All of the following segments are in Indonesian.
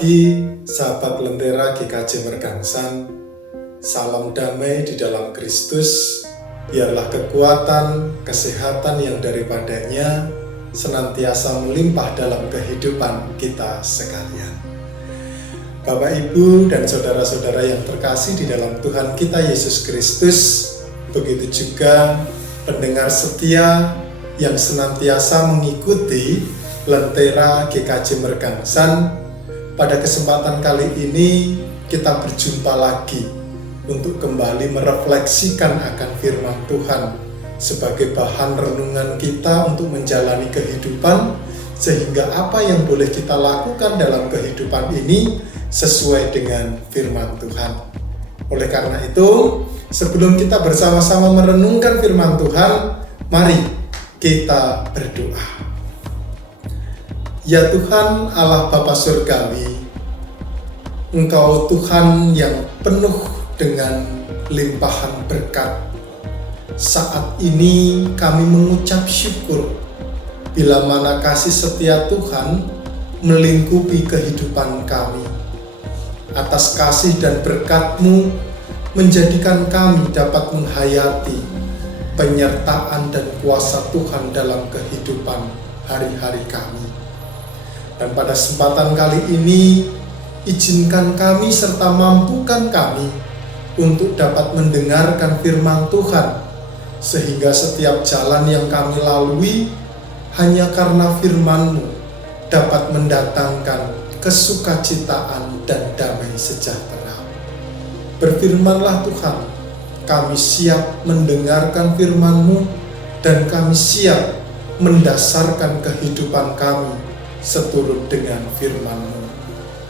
pagi, sahabat Lentera GKJ Mergangsan. Salam damai di dalam Kristus. Biarlah kekuatan, kesehatan yang daripadanya senantiasa melimpah dalam kehidupan kita sekalian. Bapak, Ibu, dan saudara-saudara yang terkasih di dalam Tuhan kita Yesus Kristus, begitu juga pendengar setia yang senantiasa mengikuti Lentera GKJ Mergangsan. Pada kesempatan kali ini kita berjumpa lagi untuk kembali merefleksikan akan firman Tuhan sebagai bahan renungan kita untuk menjalani kehidupan, sehingga apa yang boleh kita lakukan dalam kehidupan ini sesuai dengan firman Tuhan. Oleh karena itu, sebelum kita bersama-sama merenungkan firman Tuhan, mari kita berdoa. Ya Tuhan Allah Bapa Surgawi, Engkau Tuhan yang penuh dengan limpahan berkat. Saat ini kami mengucap syukur bila mana kasih setia Tuhan melingkupi kehidupan kami. Atas kasih dan berkat-Mu menjadikan kami dapat menghayati penyertaan dan kuasa Tuhan dalam kehidupan hari-hari kami. Dan pada kesempatan kali ini, izinkan kami serta mampukan kami untuk dapat mendengarkan firman Tuhan, sehingga setiap jalan yang kami lalui hanya karena firman-Mu dapat mendatangkan kesukacitaan dan damai sejahtera. Berfirmanlah Tuhan, kami siap mendengarkan firman-Mu dan kami siap mendasarkan kehidupan kami seturut dengan firman-Mu.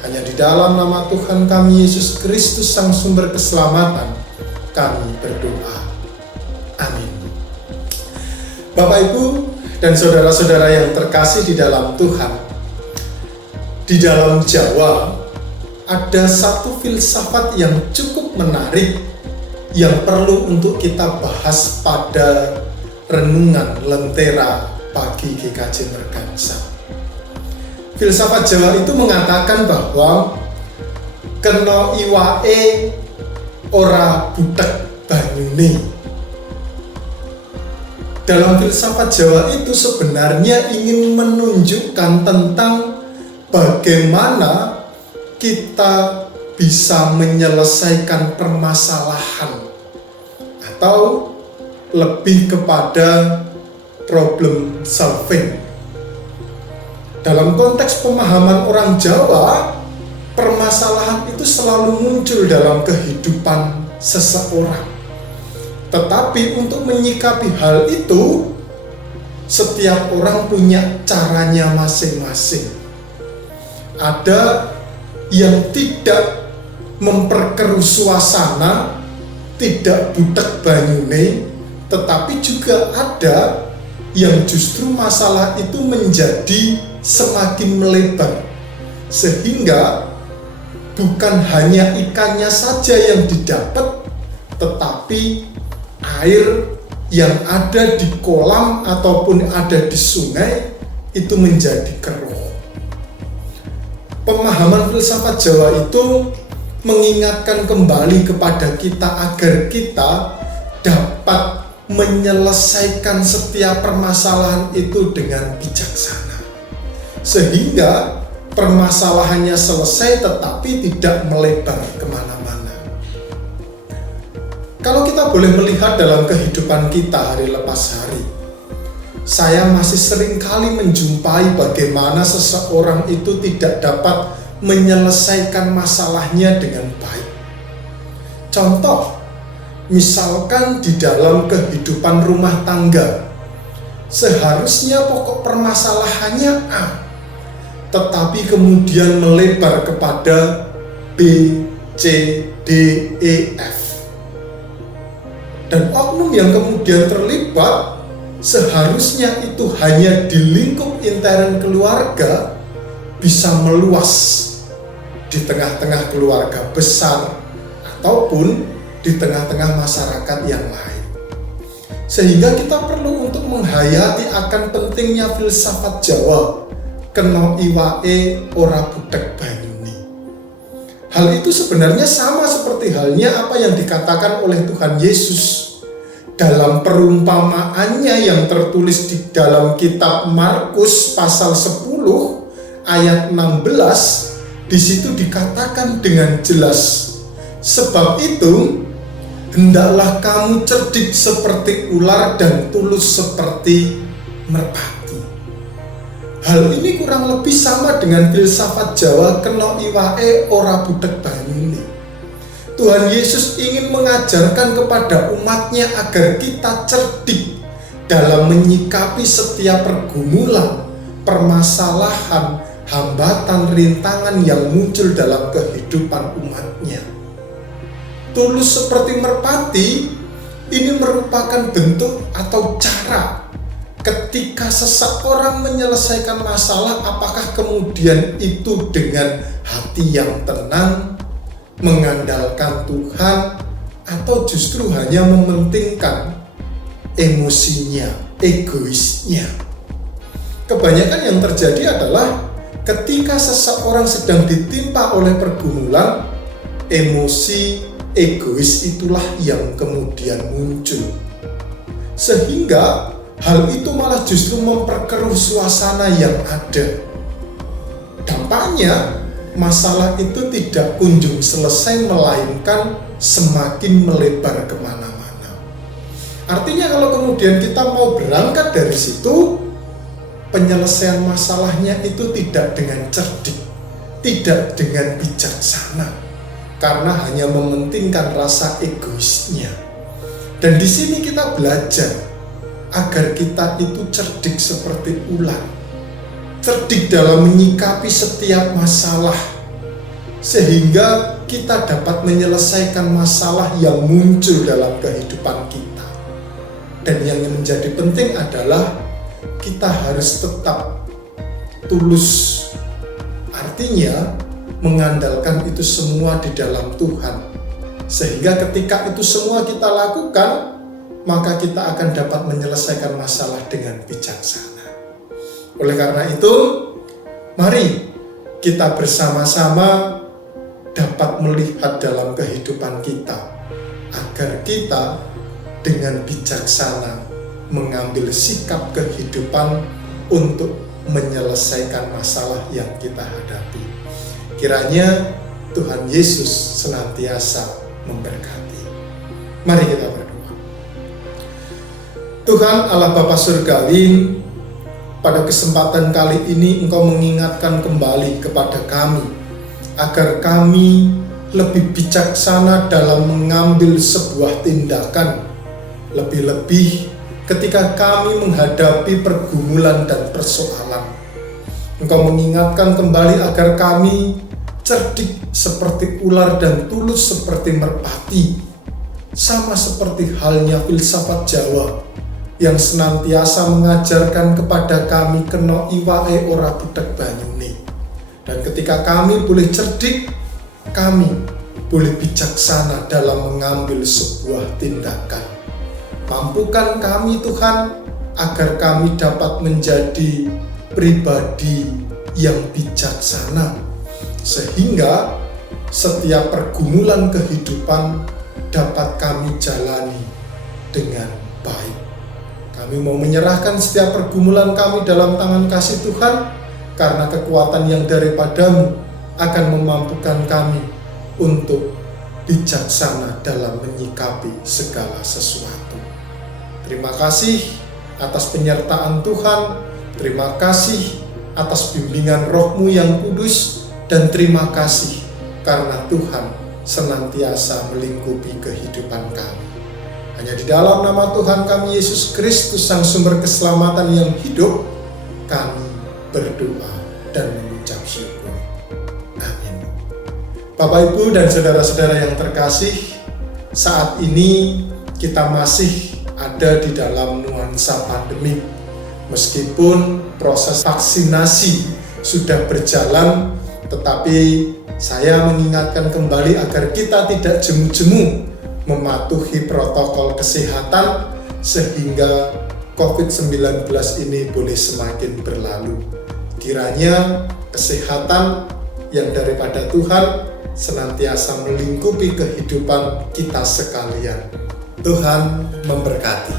Hanya di dalam nama Tuhan kami Yesus Kristus Sang Sumber Keselamatan kami berdoa. Amin. Bapak, Ibu, dan saudara-saudara yang terkasih di dalam Tuhan, di dalam Jawa ada satu filsafat yang cukup menarik yang perlu untuk kita bahas pada renungan Lentera pagi GKJ Mergangsan. Filsafat Jawa itu mengatakan bahwa kena iwake ora butek banyune. Dalam filsafat Jawa itu sebenarnya ingin menunjukkan tentang bagaimana kita bisa menyelesaikan permasalahan, atau lebih kepada problem solving. Dalam konteks pemahaman orang Jawa, permasalahan itu selalu muncul dalam kehidupan seseorang. Tetapi untuk menyikapi hal itu, setiap orang punya caranya masing-masing. Ada yang tidak memperkeruh suasana, tidak butek banyune, tetapi juga ada yang justru masalah itu menjadi semakin melebar, sehingga bukan hanya ikannya saja yang didapat, tetapi air yang ada di kolam ataupun ada di sungai itu menjadi keruh. Pemahaman filsafat Jawa itu mengingatkan kembali kepada kita agar kita dapat menyelesaikan setiap permasalahan itu dengan bijaksana, sehingga permasalahannya selesai tetapi tidak melebar kemana-mana. Kalau kita boleh melihat dalam kehidupan kita hari lepas hari, saya masih sering kali menjumpai bagaimana seseorang itu tidak dapat menyelesaikan masalahnya dengan baik. Contoh, misalkan di dalam kehidupan rumah tangga, seharusnya pokok permasalahannya A, tetapi kemudian melebar kepada B, C, D, E, F. Dan oknum yang kemudian terlibat seharusnya itu hanya di lingkup intern keluarga bisa meluas di tengah-tengah keluarga besar ataupun di tengah-tengah masyarakat yang lain. Sehingga kita perlu untuk menghayati akan pentingnya filsafat Jawa, kena iwake ora butek banyune. Hal itu sebenarnya sama seperti halnya apa yang dikatakan oleh Tuhan Yesus dalam perumpamaannya yang tertulis di dalam kitab Markus pasal 10 ayat 16. Di situ dikatakan dengan jelas, sebab itu hendaklah kamu cerdik seperti ular dan tulus seperti merpati. Hal ini kurang lebih sama dengan filsafat Jawa kena iwae ora budek banyune. Tuhan Yesus ingin mengajarkan kepada umatnya agar kita cerdik dalam menyikapi setiap pergumulan, permasalahan, hambatan, rintangan yang muncul dalam kehidupan umatnya. Tulus seperti merpati ini merupakan bentuk atau cara ketika seseorang menyelesaikan masalah, apakah kemudian itu dengan hati yang tenang, mengandalkan Tuhan, atau justru hanya mementingkan emosinya, egoisnya. Kebanyakan yang terjadi adalah ketika seseorang sedang ditimpa oleh pergumulan, emosi, egois itulah yang kemudian muncul. Sehingga hal itu malah justru memperkeruh suasana yang ada. Dampaknya, masalah itu tidak kunjung selesai, melainkan semakin melebar kemana-mana. Artinya kalau kemudian kita mau berangkat dari situ, penyelesaian masalahnya itu tidak dengan cerdik, tidak dengan bijaksana, karena hanya mementingkan rasa egoisnya. Dan di sini kita belajar agar kita itu cerdik seperti ular, cerdik dalam menyikapi setiap masalah, sehingga kita dapat menyelesaikan masalah yang muncul dalam kehidupan kita. Dan yang menjadi penting adalah kita harus tetap tulus, artinya mengandalkan itu semua di dalam Tuhan, sehingga ketika itu semua kita lakukan, maka kita akan dapat menyelesaikan masalah dengan bijaksana. Oleh karena itu, mari kita bersama-sama dapat melihat dalam kehidupan kita, agar kita dengan bijaksana mengambil sikap kehidupan untuk menyelesaikan masalah yang kita hadapi. Kiranya Tuhan Yesus senantiasa memberkati. Mari kita berdoa. Tuhan Allah Bapa Surgawi, pada kesempatan kali ini Engkau mengingatkan kembali kepada kami agar kami lebih bijaksana dalam mengambil sebuah tindakan, lebih-lebih ketika kami menghadapi pergumulan dan persoalan. Engkau mengingatkan kembali agar kami cerdik seperti ular dan tulus seperti merpati, sama seperti halnya filsafat Jawa yang senantiasa mengajarkan kepada kami kena iwae ora budek banyune. Dan ketika kami boleh cerdik, kami boleh bijaksana dalam mengambil sebuah tindakan. Mampukan kami Tuhan agar kami dapat menjadi pribadi yang bijaksana, sehingga setiap pergumulan kehidupan dapat kami jalani dengan baik. Kami mau menyerahkan setiap pergumulan kami dalam tangan kasih Tuhan, karena kekuatan yang daripadamu akan memampukan kami untuk bijaksana dalam menyikapi segala sesuatu. Terima kasih atas penyertaan Tuhan, terima kasih atas bimbingan Roh-Mu yang kudus, dan terima kasih karena Tuhan senantiasa melingkupi kehidupan kami. Hanya di dalam nama Tuhan kami Yesus Kristus, Sang Sumber Keselamatan yang hidup, kami berdoa dan mengucap syukur. Amin. Bapak, Ibu, dan saudara-saudara yang terkasih, saat ini kita masih ada di dalam nuansa pandemi. Meskipun proses vaksinasi sudah berjalan, tetapi saya mengingatkan kembali agar kita tidak jemu-jemu mematuhi protokol kesehatan sehingga COVID-19 ini boleh semakin berlalu. Kiranya kesehatan yang daripada Tuhan senantiasa melingkupi kehidupan kita sekalian. Tuhan memberkati.